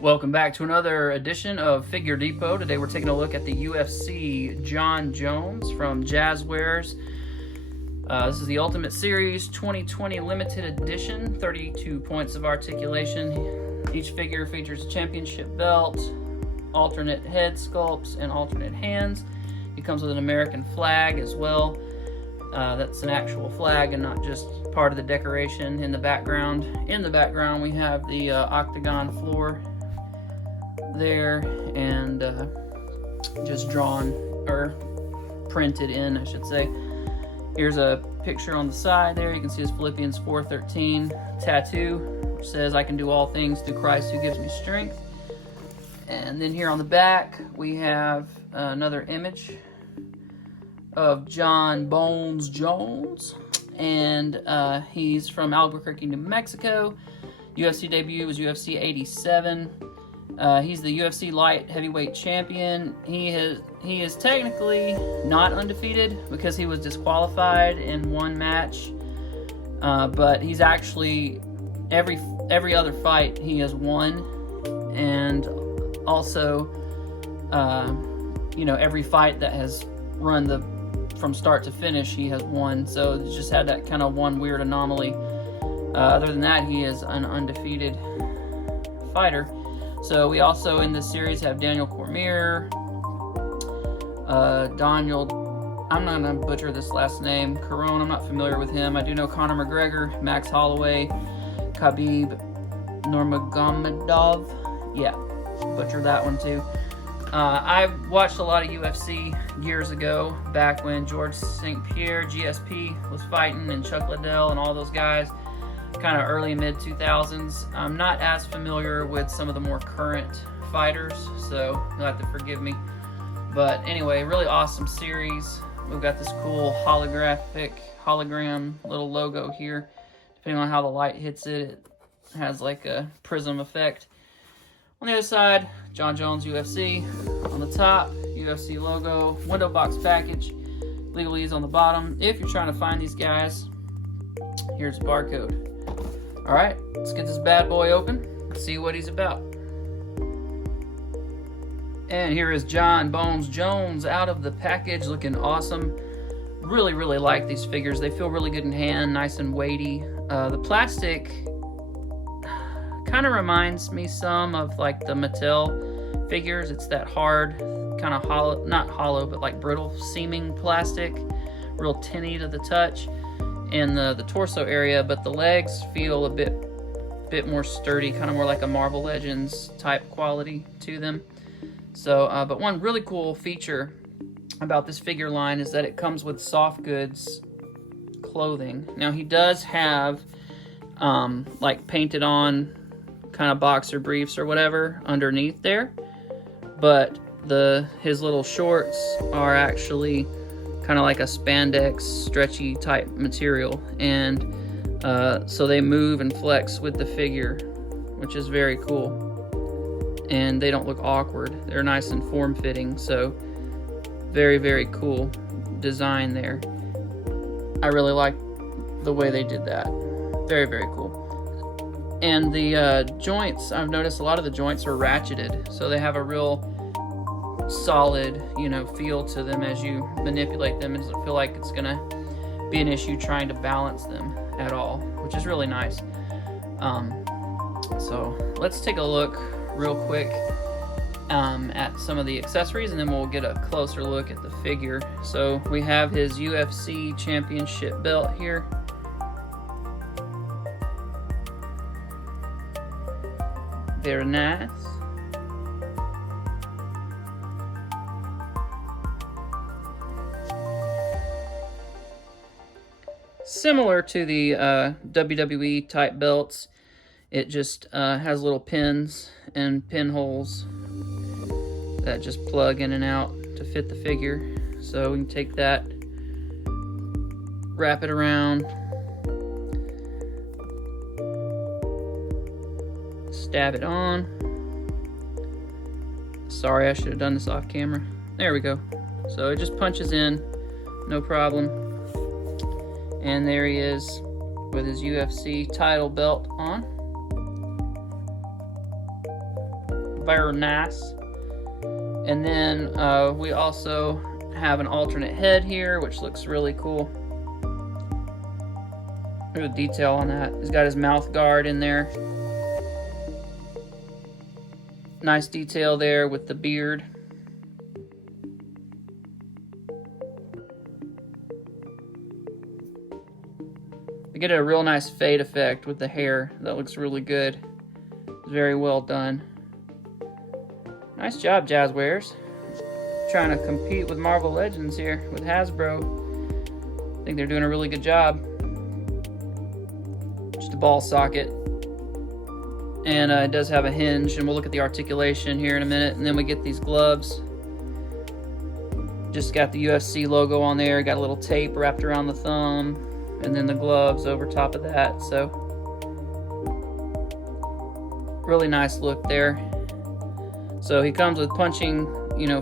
Welcome back to another edition of Figure Depot. Today we're taking a look at the UFC Jon Jones from Jazwares. This is the Ultimate Series 2020 Limited Edition, 32 points of articulation. Each figure features a championship belt, alternate head sculpts, and alternate hands. It comes with an American flag as well. That's an actual flag and not just part of the decoration in the background. In the background we have the octagon floor there, and just drawn or printed in, I should say. Here's a picture on the side there. You can see his Philippians 4:13 tattoo, which says, "I can do all things through Christ who gives me strength." And then here on the back we have another image of Jon Bones Jones, and he's from Albuquerque, New Mexico. UFC debut was UFC 87. He's the UFC light heavyweight champion. He is technically not undefeated because he was disqualified in one match, but he's actually every other fight he has won, and also every fight that has run from start to finish he has won. So it's just had that kind of one weird anomaly. Other than that, he is an undefeated fighter. So we also in this series have Daniel Cormier, Daniel, I'm not going to butcher this last name, Carone, I'm not familiar with him. I do know Conor McGregor, Max Holloway, Khabib Nurmagomedov. Yeah, butcher that one too. I watched a lot of UFC years ago, back when George St. Pierre, GSP, was fighting, and Chuck Liddell and all those guys, kind of early mid-2000s. I'm not as familiar with some of the more current fighters, so you'll have to forgive me. But anyway, really awesome series. We've got this cool hologram little logo here. Depending on how the light hits it, it has like a prism effect. On the other side, Jon Jones UFC. On the top, UFC logo, window box package, legalese on the bottom. If you're trying to find these guys, here's a barcode. All right, let's get this bad boy open, see what he's about. And here is Jon Bones Jones out of the package, looking awesome. Really, really like these figures. They feel really good in hand, nice and weighty. The plastic kind of reminds me some of like the Mattel figures. It's that hard, kind of hollow, not hollow, but like brittle seeming plastic, real tinny to the touch in the torso area, but the legs feel a bit more sturdy, kind of more like a Marvel Legends type quality to them. So, but one really cool feature about this figure line is that it comes with soft goods clothing. Now he does have like painted on kind of boxer briefs or whatever underneath there, but his little shorts are actually kind of like a spandex stretchy type material, and so they move and flex with the figure, which is very cool, and they don't look awkward. They're nice and form-fitting, so very, very cool design there. I really like the way they did that. Very, very cool. And the joints, I've noticed a lot of the joints are ratcheted, so they have a real solid, feel to them as you manipulate them. It doesn't feel like it's gonna be an issue trying to balance them at all, which is really nice. So let's take a look real quick at some of the accessories, and then we'll get a closer look at the figure. So we have his UFC championship belt here. Very nice. Similar to the WWE type belts, it just has little pins and pinholes that just plug in and out to fit the figure. So we can take that, wrap it around, stab it on. Sorry, I should have done this off camera. There we go. So it just punches in, no problem. And there he is with his UFC title belt on. very nice. And then we also have an alternate head here, which looks really cool. Look at the detail on that. He's got his mouth guard in there. Nice detail there with the beard. They get a real nice fade effect with the hair. That looks really good. Very well done. Nice job, Jazwares. Trying to compete with Marvel Legends here with Hasbro. I think they're doing a really good job. Just a ball socket. And it does have a hinge, and we'll look at the articulation here in a minute. And then we get these gloves. Just got the UFC logo on there. Got a little tape wrapped around the thumb, and then the gloves over top of that. So really nice look there. So he comes with punching,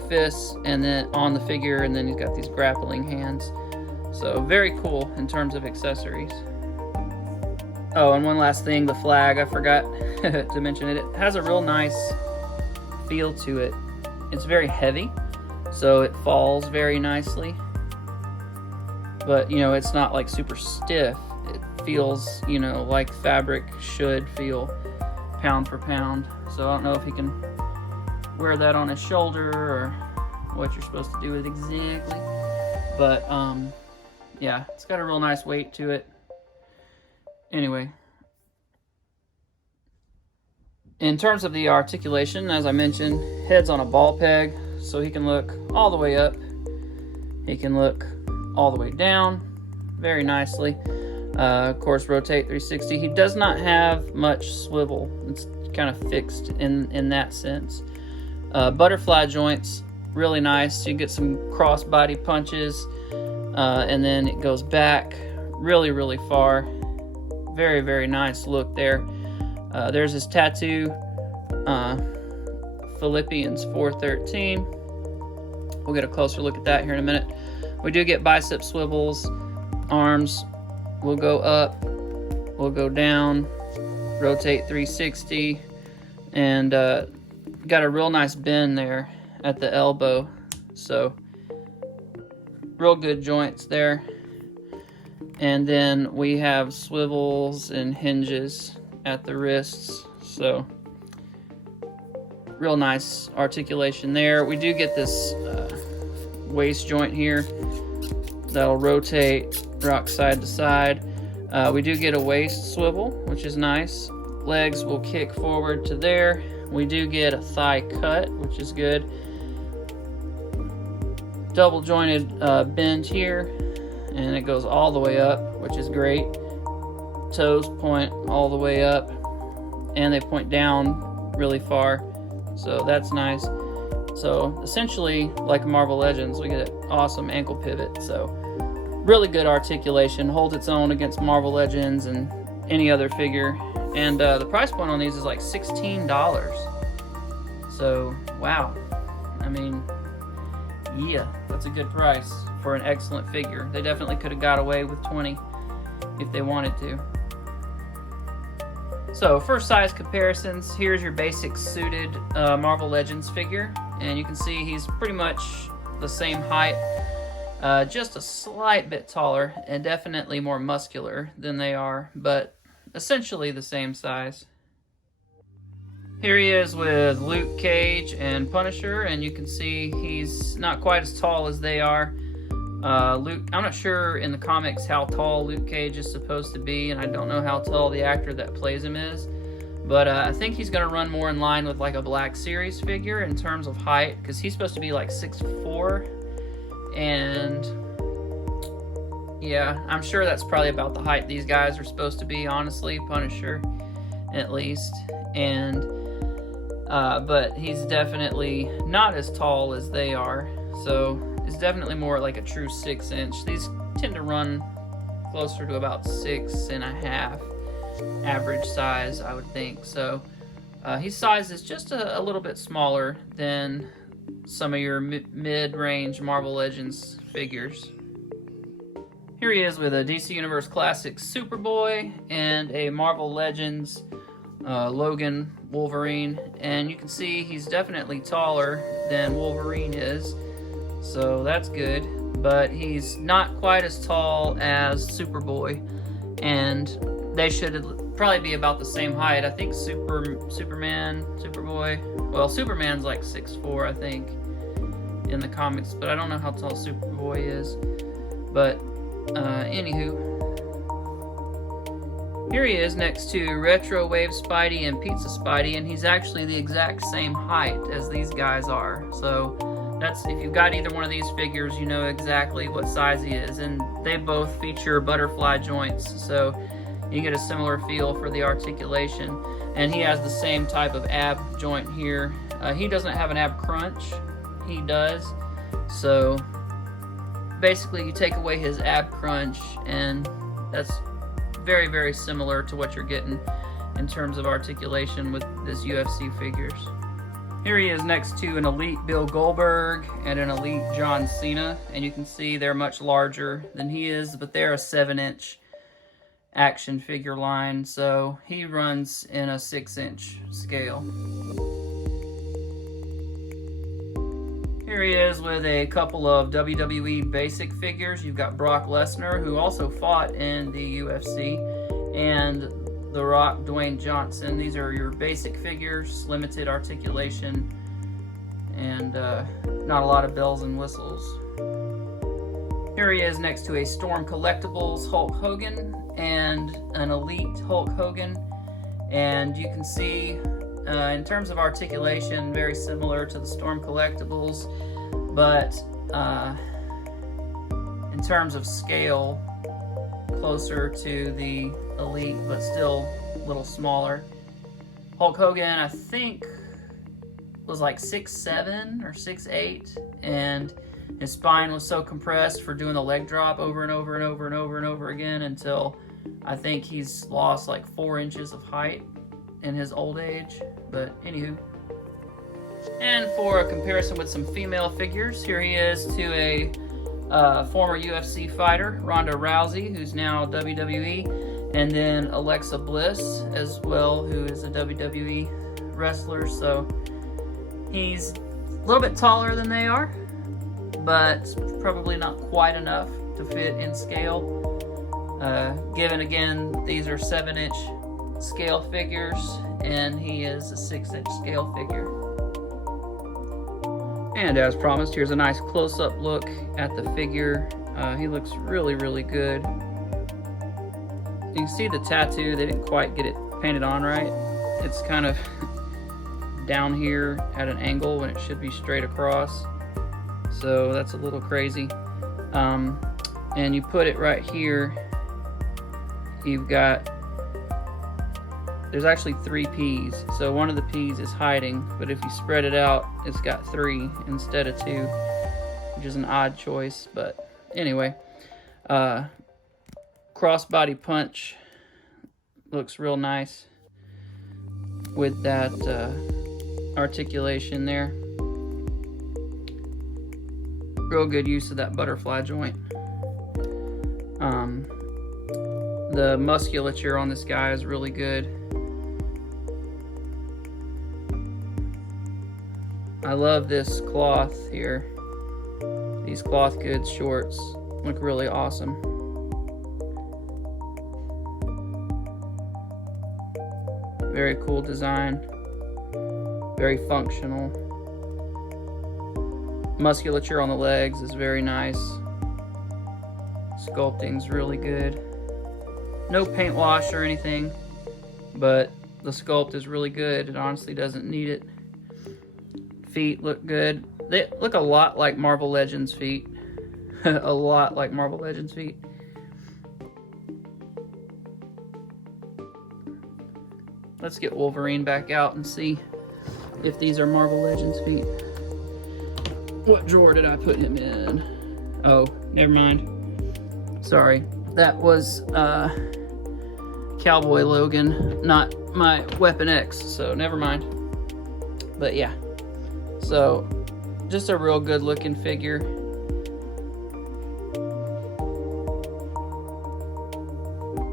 fists, and then on the figure, and then he's got these grappling hands. So very cool in terms of accessories. Oh, and one last thing, the flag, I forgot to mention it. It has a real nice feel to it. It's very heavy, so it falls very nicely. But, it's not like super stiff. It feels, like fabric should feel pound for pound. So I don't know if he can wear that on his shoulder or what you're supposed to do with it exactly. But, yeah, it's got a real nice weight to it. Anyway, in terms of the articulation, as I mentioned, head's on a ball peg, so he can look all the way up. He can look all the way down very nicely. Of course, rotate 360. He does not have much swivel. It's kind of fixed in that sense. Butterfly joints, really nice. You get some cross body punches, and then it goes back really, really far. Very, very nice look there. There's his tattoo, Philippians 4:13. We'll get a closer look at that here in a minute. We do get bicep swivels. Arms will go up, will go down, rotate 360, and got a real nice bend there at the elbow. So real good joints there. And then we have swivels and hinges at the wrists. So real nice articulation there. We do get this waist joint here that'll rotate, rock side to side. We do get a waist swivel, which is nice. Legs will kick forward to there. We do get a thigh cut, which is good. Double jointed bend here, and it goes all the way up, which is great. Toes point all the way up, and they point down really far, so that's nice. So essentially, like Marvel Legends, we get an awesome ankle pivot. So really good articulation, holds its own against Marvel Legends and any other figure. And the price point on these is like $16. So wow, I mean, yeah, that's a good price for an excellent figure. They definitely could have got away with 20 if they wanted to. So for size comparisons, here's your basic suited Marvel Legends figure, and you can see he's pretty much the same height, just a slight bit taller and definitely more muscular than they are, but essentially the same size. Here he is with Luke Cage and Punisher, and you can see he's not quite as tall as they are. Luke, I'm not sure in the comics how tall Luke Cage is supposed to be, and I don't know how tall the actor that plays him is, but I think he's going to run more in line with like a Black Series figure in terms of height, because he's supposed to be like 6'4", and yeah, I'm sure that's probably about the height these guys are supposed to be, honestly, Punisher at least. And but he's definitely not as tall as they are, so it's definitely more like a true 6-inch. These tend to run closer to about 6.5 average size, I would think. So his size is just a little bit smaller than some of your mid-range Marvel Legends figures. Here he is with a DC Universe Classics Superboy and a Marvel Legends Logan Wolverine, and you can see he's definitely taller than Wolverine is, so that's good, but he's not quite as tall as Superboy, and they should probably be about the same height. I think Superboy, well, Superman's like 6'4", I think, in the comics, but I don't know how tall Superboy is. But anywho, here he is next to Retro Wave Spidey and Pizza Spidey, and he's actually the exact same height as these guys are. So that's, if you've got either one of these figures, you know exactly what size he is, and they both feature butterfly joints, so you get a similar feel for the articulation. And he has the same type of ab joint here. He doesn't have an ab crunch, he does. So basically you take away his ab crunch, and that's very, very similar to what you're getting in terms of articulation with this UFC figures. Here he is next to an Elite Bill Goldberg and an Elite John Cena, and you can see they're much larger than he is, but they're a 7-inch action figure line, so he runs in a 6-inch scale. Here he is with a couple of WWE basic figures. You've got Brock Lesnar, who also fought in the UFC, and The Rock, Dwayne Johnson. These are your basic figures, limited articulation, and not a lot of bells and whistles. Here he is next to a Storm Collectibles Hulk Hogan and an Elite Hulk Hogan, and you can see in terms of articulation, very similar to the Storm Collectibles, but in terms of scale, closer to the Elite, but still a little smaller. Hulk Hogan, I think, was like 6'7" or 6'8", and his spine was so compressed for doing the leg drop over and over and over and over and over again until I think he's lost like 4 inches of height in his old age. But anywho, and for a comparison with some female figures, here he is to a former UFC fighter, Ronda Rousey, who's now WWE, and then Alexa Bliss as well, who is a WWE wrestler. So he's a little bit taller than they are, but probably not quite enough to fit in scale. Given again, these are 7-inch scale figures, and he is a 6-inch scale figure. And as promised, here's a nice close-up look at the figure. He looks really, really good. You can see the tattoo, they didn't quite get it painted on right. It's kind of down here at an angle when it should be straight across. So that's a little crazy. And you put it right here, you've got, there's actually 3 P's. So one of the P's is hiding, but if you spread it out, it's got 3 instead of 2, which is an odd choice. But anyway, crossbody punch looks real nice with that articulation there. Real good use of that butterfly joint. The musculature on this guy is really good. I love this cloth here. These cloth goods shorts look really awesome. Very cool design. Very functional. Musculature on the legs is very nice. Sculpting's really good. No paint wash or anything, but the sculpt is really good. It honestly doesn't need it. Feet look good. They look a lot like Marvel Legends feet. A lot like Marvel Legends feet. Let's get Wolverine back out and see if these are Marvel Legends feet. What drawer did I put him in? Oh, never mind. Sorry. That was Cowboy Logan, not my Weapon X, so never mind. But yeah. So, just a real good looking figure.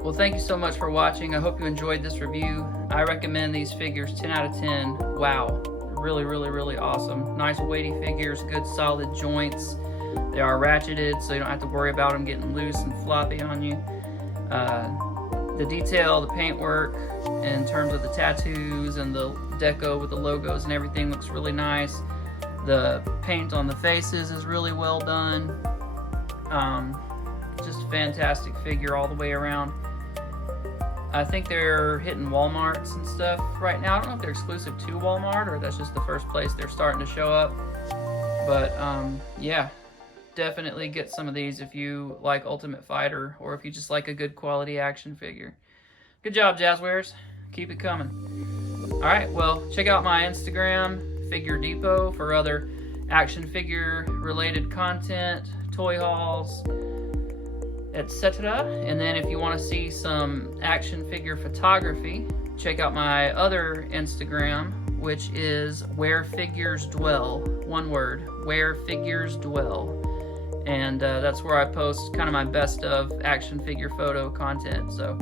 We'll Well, thank you so much for watching. I hope you enjoyed this review. I recommend these figures 10 out of 10. Wow. Really, really, really awesome. Nice weighty figures, good solid joints. They are ratcheted, so you don't have to worry about them getting loose and floppy on you. The detail, the paintwork, in terms of the tattoos and the deco with the logos and everything looks really nice. The paint on the faces is really well done. Just a fantastic figure all the way around. I think they're hitting Walmarts and stuff right now. I don't know if they're exclusive to Walmart or that's just the first place they're starting to show up. But yeah, definitely get some of these if you like Ultimate Fighter or if you just like a good quality action figure. Good job, Jazwares. Keep it coming. Alright, well, check out my Instagram, Figure Depot, for other action figure related content, toy hauls, etc. And then if you want to see some action figure photography, check out my other Instagram, which is Where Figures Dwell. One word, Where Figures Dwell. And that's where I post kind of my best of action figure photo content. So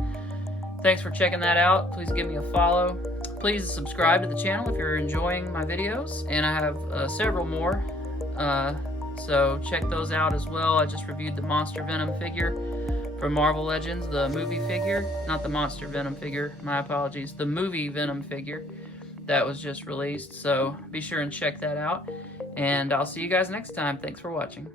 thanks for checking that out. Please give me a follow. Please subscribe to the channel if you're enjoying my videos. And I have several more. So check those out as well. I just reviewed the Monster Venom figure from Marvel Legends, the movie figure. Not the Monster Venom figure, my apologies. The movie Venom figure that was just released. So be sure and check that out. And I'll see you guys next time. Thanks for watching.